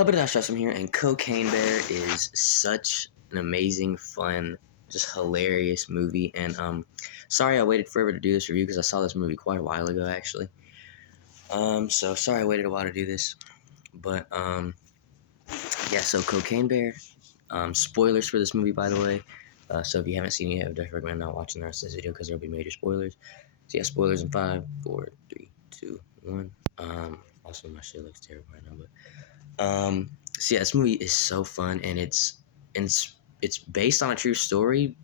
Hubbard.Stressum here, and Cocaine Bear is such an amazing, fun, just hilarious movie. And sorry I waited forever to do this review because I saw this movie quite a while ago, actually. So sorry I waited a while to do this, but yeah. So Cocaine Bear. Spoilers for this movie, by the way. So if you haven't seen it yet, I would definitely recommend not watching the rest of this video because there'll be major spoilers. So yeah, spoilers in 5, 4, 3, 2, 1. Also my shit looks terrible right now, but so yeah, this movie is so fun, and it's based on a true story.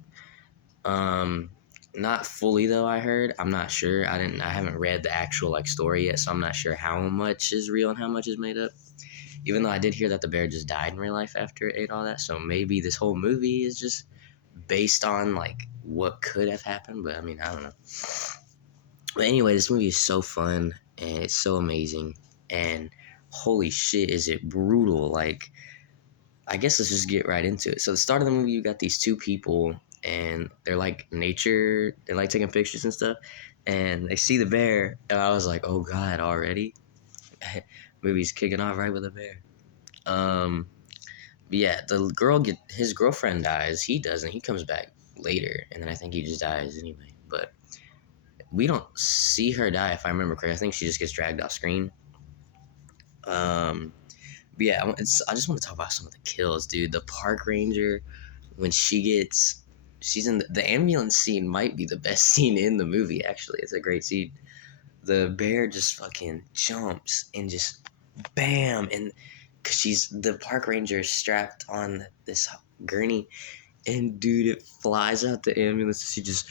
Um, Not fully though. I heard. I'm not sure. I haven't read the actual story yet, so I'm not sure how much is real and how much is made up. Even though I did hear that the bear just died in real life after it ate all that, so maybe this whole movie is just based on what could have happened. But I mean, I don't know. But anyway, this movie is so fun and it's so amazing, and holy shit, is it brutal! I guess let's just get right into it. So the start of the movie, you got these two people, and they're they're taking pictures and stuff, and they see the bear, and I was like, oh god, already? Movie's kicking off right with a bear. Yeah, his girlfriend dies. He doesn't. He comes back later, and then I think he just dies anyway. But we don't see her die, if I remember correctly. I think she just gets dragged off screen. But yeah, I just want to talk about some of the kills, dude. The park ranger, when she's in the ambulance scene, might be the best scene in the movie. Actually, it's a great scene. The bear just fucking jumps and just bam, and cause the park ranger is strapped on this gurney, and dude, it flies out the ambulance. She just,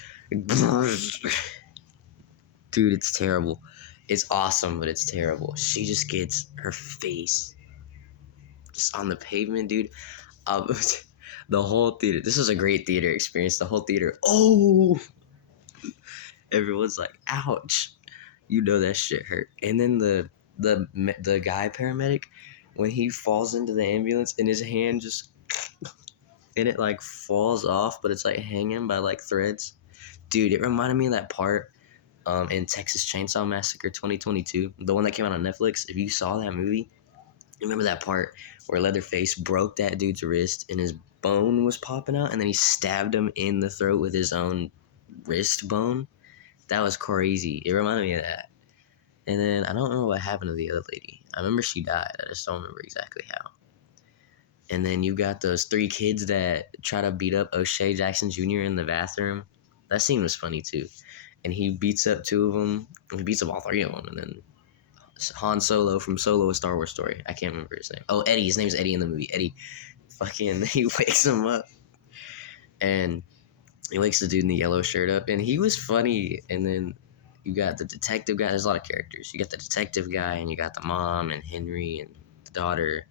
dude, it's terrible. It's awesome, but it's terrible. She just gets her face just on the pavement, dude. Um, the whole theater. This was a great theater experience. The whole theater. Oh, everyone's like, "Ouch!" You know that shit hurt. And then the guy paramedic, when he falls into the ambulance and his hand just and it falls off, but it's hanging by threads. Dude, it reminded me of that part in Texas Chainsaw Massacre 2022, the one that came out on Netflix. If you saw that movie, you remember that part where Leatherface broke that dude's wrist and his bone was popping out, and then he stabbed him in the throat with his own wrist bone? That was crazy. It reminded me of that. And then I don't remember what happened to the other lady. I remember she died. I just don't remember exactly how. And then you got those 3 kids that try to beat up O'Shea Jackson Jr. in the bathroom. That scene was funny too. And he beats up 2 of them. He beats up all 3 of them. And then Han Solo from Solo: A Star Wars Story. I can't remember his name. Oh, Eddie. His name's Eddie in the movie. Eddie he wakes him up. And he wakes the dude in the yellow shirt up. And he was funny. And then you got the detective guy. There's a lot of characters. You got the detective guy, and you got the mom and Henry and the daughter.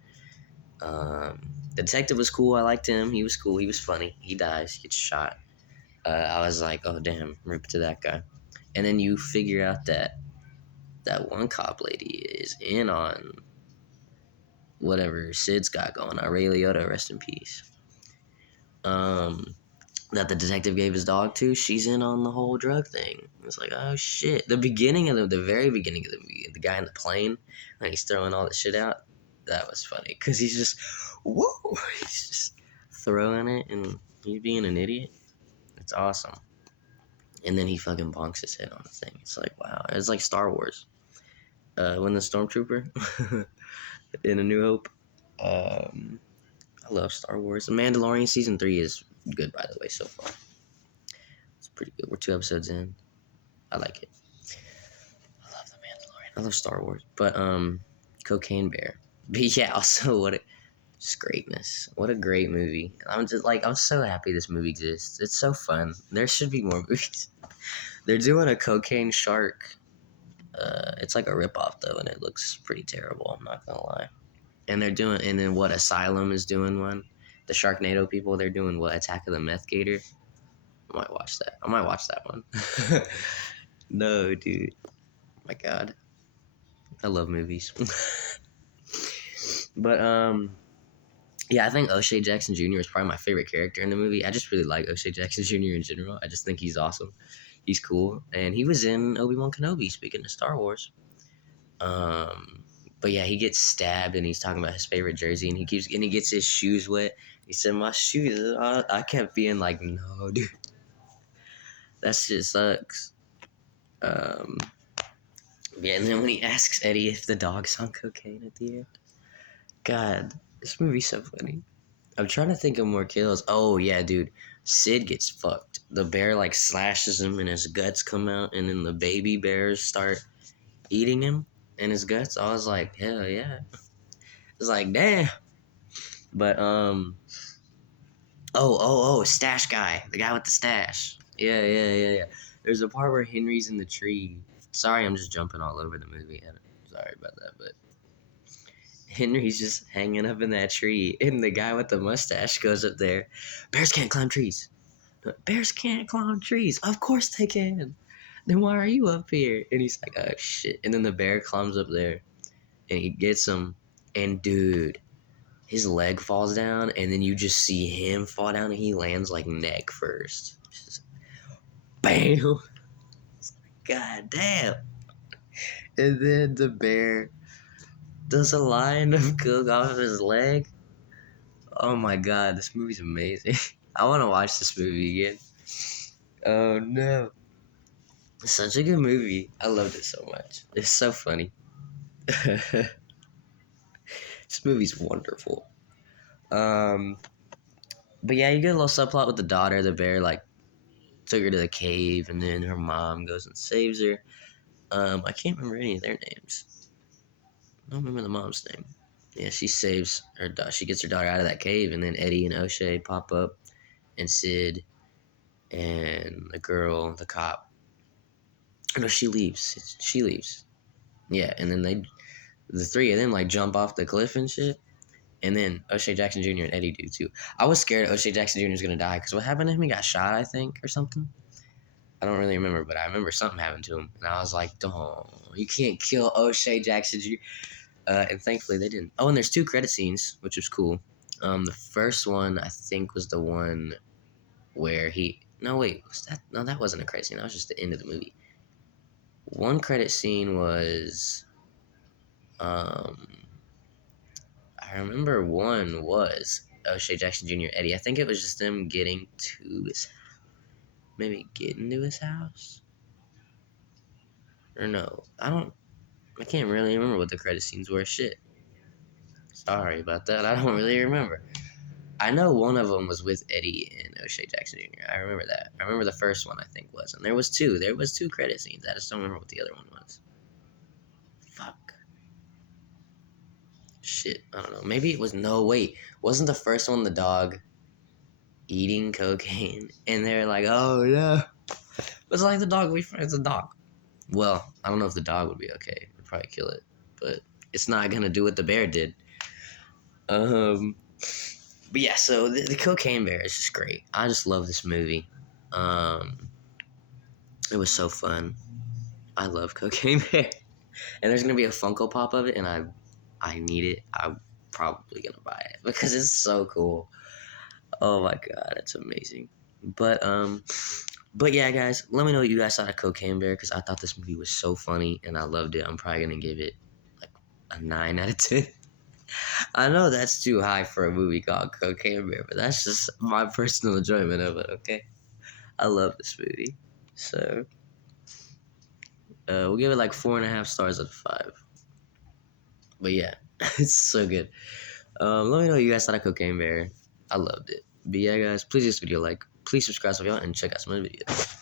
The detective was cool. I liked him. He was cool. He was funny. He dies. He gets shot. I was like, oh, damn. Rip to that guy. And then you figure out that one cop lady is in on whatever Sid's got going on. Ray Liotta, rest in peace. That the detective gave his dog to, she's in on the whole drug thing. It's like, oh shit. The very beginning of the movie, the guy in the plane, when he's throwing all the shit out, that was funny. Because he's just, whoa, he's just throwing it, and he's being an idiot. It's awesome. And then he fucking bonks his head on the thing. It's like, wow. It's like Star Wars. When the Stormtrooper in A New Hope. I love Star Wars. The Mandalorian Season 3 is good, by the way, so far. It's pretty good. We're 2 episodes in. I like it. I love The Mandalorian. I love Star Wars. But, Cocaine Bear. But yeah, also, just greatness. What a great movie. I'm so happy this movie exists. It's so fun. There should be more movies. They're doing a Cocaine Shark. It's like a ripoff, though, and it looks pretty terrible. I'm not gonna lie. And then what, Asylum is doing one. The Sharknado people, they're doing what, Attack of the Meth Gator. I might watch that one. No, dude. Oh my god. I love movies. But, yeah, I think O'Shea Jackson Jr. is probably my favorite character in the movie. I just really like O'Shea Jackson Jr. in general. I just think he's awesome. He's cool. And he was in Obi-Wan Kenobi, speaking of Star Wars. But But yeah, he gets stabbed and he's talking about his favorite jersey and he gets his shoes wet. He said, "My shoes." I kept being like, "No, dude, that shit sucks." Um, yeah, and then when he asks Eddie if the dog's on cocaine at the end, God, this movie's so funny. I'm trying to think of more kills. Oh yeah, dude, Sid gets fucked. The bear like slashes him and his guts come out, and then the baby bears start eating him and his guts. I was like, hell yeah. It's like, damn. But stash guy, the guy with the stash. Yeah. There's a part where Henry's in the tree. Sorry, I'm just jumping all over the movie. Sorry about that, but Henry's just hanging up in that tree, and the guy with the mustache goes up there. Bears can't climb trees. Bears can't climb trees. Of course they can. Then why are you up here? And he's like, oh shit. And then the bear climbs up there, and he gets him. And dude, his leg falls down, and then you just see him fall down, and he lands like neck first. Just bam! God damn! And then the bear does a line of coke off of his leg. Oh my god, this movie's amazing. I want to watch this movie again. Oh no. It's such a good movie. I loved it so much. It's so funny. This movie's wonderful. But yeah, you get a little subplot with the daughter. The bear like took her to the cave, and then her mom goes and saves her. I can't remember any of their names. I don't remember the mom's name. Yeah, she saves her. She gets her daughter out of that cave, and then Eddie and O'Shea pop up, and Sid, and the girl, the cop. No, she leaves. She leaves. Yeah, and then the three of them like jump off the cliff and shit. And then O'Shea Jackson Jr. and Eddie do too. I was scared O'Shea Jackson Jr. was gonna die because what happened to him? He got shot, I think, or something. I don't really remember, but I remember something happened to him, and I was like, "Don't, you can't kill O'Shea Jackson Jr." And thankfully they didn't. Oh, and there's two credit scenes, which was cool. The first one I think was the one where he. No, wait, was that? No, that wasn't a credit scene. That was just the end of the movie. One credit scene was, I remember one was O'Shea Jackson Jr. Eddie. I think it was just them getting to his, maybe getting to his house, or no, I can't really remember what the credit scenes were. Shit, sorry about that. I don't really remember. I know one of them was with Eddie and O'Shea Jackson Jr. I remember that. I remember the first one I think was, and there was two. There was two credit scenes. I just don't remember what the other one was. Fuck. Shit, I don't know. Maybe it was no wait. Wasn't the first one the dog eating cocaine? And they're like, oh no. It's like the dog. It's a dog. Well, I don't know if the dog would be okay. It'd probably kill it, but it's not gonna do what the bear did. But yeah, so the Cocaine Bear is just great. I just love this movie. It was so fun. I love Cocaine Bear, and there's gonna be a Funko Pop of it, and I need it. I'm probably gonna buy it because it's so cool. Oh my god, it's amazing. But yeah, guys, let me know what you guys thought of Cocaine Bear because I thought this movie was so funny and I loved it. I'm probably gonna give it like a 9 out of 10. I know that's too high for a movie called Cocaine Bear, but that's just my personal enjoyment of it. Okay, I love this movie, so we'll give it like 4.5 stars out of 5. But yeah, it's so good. Let me know what you guys thought of Cocaine Bear. I loved it. But yeah, guys, please give this video a like. Please subscribe if y'all and check out some other videos.